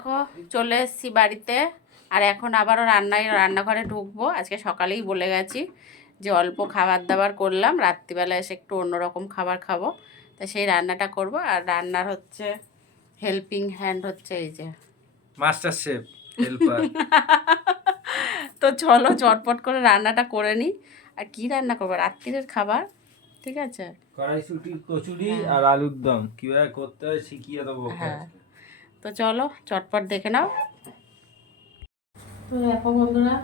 দেখো চলে এসেছি বাড়িতে। আর এখন আবারও রান্নাঘরে ঢুকবো। আজকে সকালেই বলে গেছি যে অল্প খাবার দাবার করলাম, রাত্রিবেলা এসে একটু অন্যরকম খাবার খাবো, তা সেই রান্নাটা করব। আর রান্নার হচ্ছে হেল্পিং হ্যান্ড হচ্ছে এই যে মাস্টার শেফ হেল্পার। তো চলো চটপট করে রান্নাটা করে নিই। আর কি রান্না করবো, রাত্রিরের খাবার, ঠিক আছে। কড়াইশুঁটির কচুরি হ্যাঁ। আর আলুর দম কিভাবে করতে হয় শিখিয়ে দেবো। হ্যাঁ, তো চলো চটপট দেখে নাও। তো দেখো বন্ধুরা,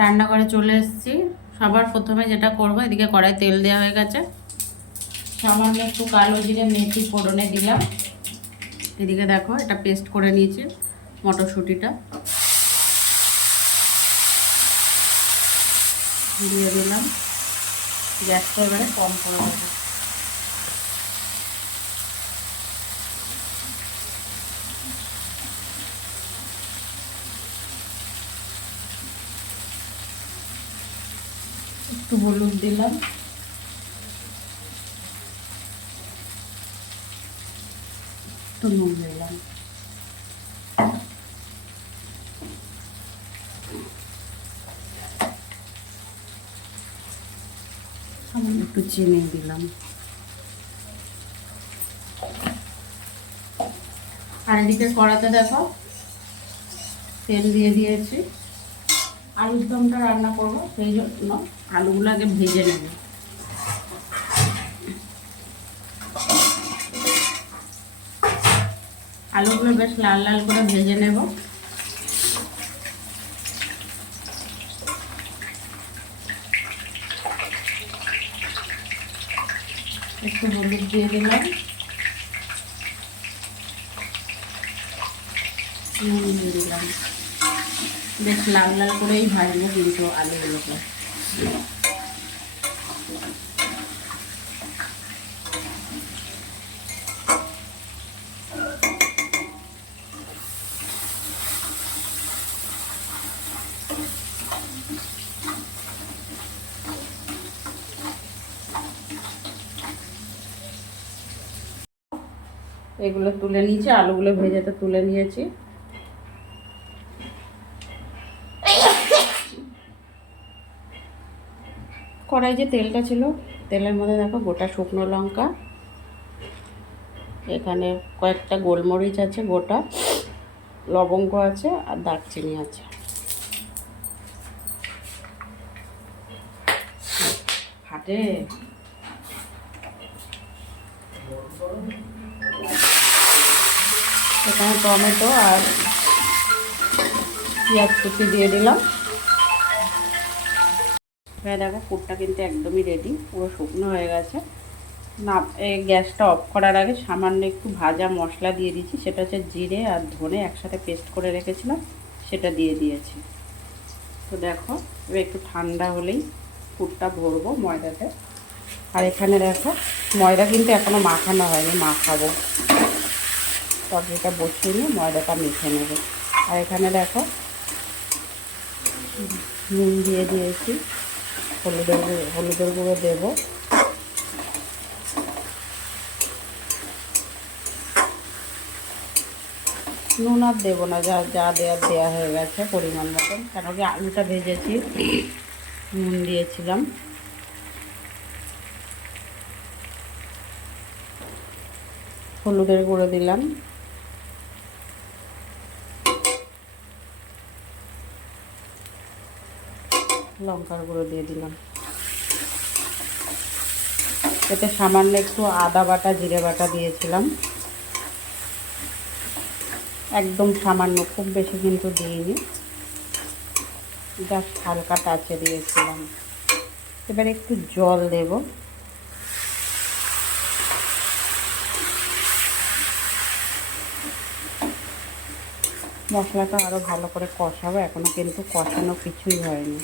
রান্নাঘরে চলে এসেছি। সবার প্রথমে যেটা করব, এদিকে কড়াই তেল দেওয়া হয়ে গেছে, সামান্য একটু কালো জিরে মেথি ফোড়নে দিলাম। এদিকে দেখো এটা পেস্ট করে নিয়েছি মটরশুঁটিটা দিয়ে দিলাম। গ্যাসটা এবারে কম করে দেবো। একটু হলুদ দিলাম, একটু নুন দিলাম, একটু চিনি দিলাম। আর এদিকে কড়াতে দেখো তেল দিয়ে দিয়েছি। আলুর দমটা রান্না করবো, সেই জন্য আলুগুলো আগে ভেজে নেব। আলুগুলো বেশ লাল লাল করে ভেজে নেব। একটু হলুদ দিয়ে দিলাম, নুন দিয়ে দিলাম। বেশ লাল লাল করেই ভাজবো কিন্তু আলুগুলোকে। এগুলো তুলে নিয়েছি, আলুগুলো ভেজেতে তুলে নিয়েছি। কড়াই যে তেলটা ছিল, তেলের মধ্যে দেখো গোটা শুকনো লঙ্কা, এখানে কয়েকটা গোলমরিচ আছে গোটা, লবঙ্গ আছে আর দারচিনি আছে। ফাটে। এখানে টমেটো আর পেঁয়াজ কুচি দিয়ে দিলাম। দেখো পুরটা কিন্তু একদমই রেডি, পুরো শুকনো হয়ে গেছে। না, এই গ্যাসটা অফ করার আগে সামান্য একটু ভাজা মশলা দিয়ে দিয়েছি, সেটা হচ্ছে জিরে আর ধনে একসাথে পেস্ট করে রেখেছিলাম, সেটা দিয়ে দিয়েছি। তো দেখো এবার একটু ঠান্ডা হলেই পুরটা ভরবো ময়দাতে। আর এখানে দেখো ময়দা কিন্তু এখনও মাখানো হয়নি, মাখাবো। তরকারিটা বসিয়ে নিয়ে ময়দাটা মেখে নেব। আর এখানে দেখো নুন দিয়ে দিয়েছি, হলুদের গুঁড়ো দেবো। নুন আর দেবো না, যা যা দেওয়া হয়ে গেছে পরিমাণ মতন, কেন কি আলুটা ভেজেছি, নুন দিয়েছিলাম। হলুদের গুঁড়ো দিলাম, লঙ্কার গুঁড়ো দিয়ে দিলাম। এতে সামান্য একটু আদা বাটা জিরে বাটা দিয়েছিলাম, একদম সামান্য, খুব বেশি কিন্তু দিইনি, জাস্ট হালকা টাচে দিয়েছিলাম। এবার একটু জল দেব। মশলাটা আরও ভালো করে কষাবো, এখনও কিন্তু কষানো কিছুই হয়নি।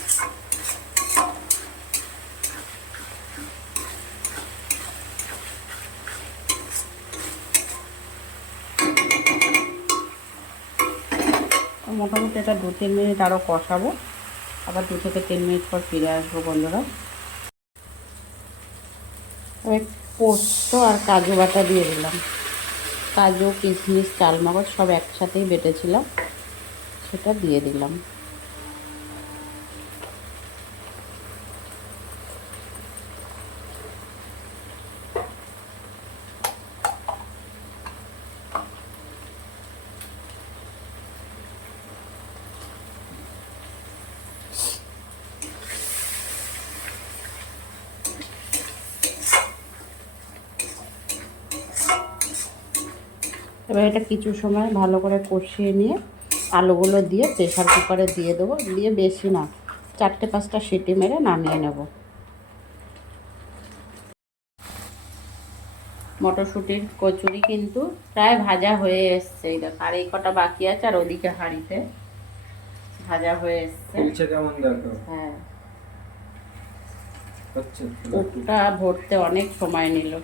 মোটামুটি এটা 2-3 মিনিট আরও কষাবো, আবার 2 থেকে 3 মিনিট পর ফিরে আসবো বন্ধুরা। ওই পোস্ত আর কাজু বাটা দিয়ে দিলাম। কাজু কিশমিশ চালমগজ সব একসাথেই বেটেছিলাম, সেটা দিয়ে দিলাম। এবার এটা কিছু সময় ভালো করে কষিয়ে নিয়ে আলুগুলো দিয়ে প্রেসার কুকারে দিয়ে দেবো, দিয়ে বেশি না 4-5টা সিটি মেরে নামিয়ে নেব। মটরশুঁটির কচুরি কিন্তু প্রায় ভাজা হয়ে এসছে, এই দেখ আর এই কটা বাকি আছে, আর ওদিকে হাঁড়িতে ভাজা হয়ে এসছে। কেমন দেখো? হ্যাঁ, হচ্ছে পুরটা ভরতে অনেক সময় নিল।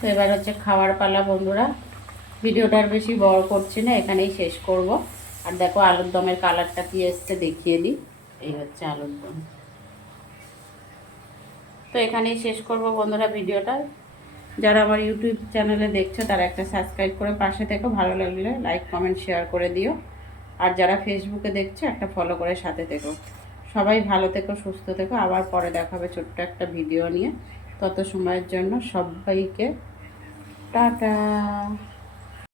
তো এবার হচ্ছে খাওয়ার পালা বন্ধুরা। ভিডিওটা আর বেশি বড় করছি না, এখানেই শেষ করব। আর দেখো আলুর দমের কালারটা কি এসছে দেখিয়ে দিই। এই হচ্ছে আলুর দম। তো এখানেই শেষ করব বন্ধুরা ভিডিওটা। যারা আমার ইউটিউব চ্যানেলে দেখছো তারা একটা সাবস্ক্রাইব করে পাশে থেকো, ভালো লাগলে লাইক কমেন্ট শেয়ার করে দিও। আর যারা ফেসবুকে দেখছো একটা ফলো করে সাথে থেকো। সবাই ভালো থেকো, সুস্থ থেকো। আবার পরে দেখা হবে ছোট্ট একটা ভিডিও নিয়ে। তত সময়ের জন্য সবাইকে টাটা।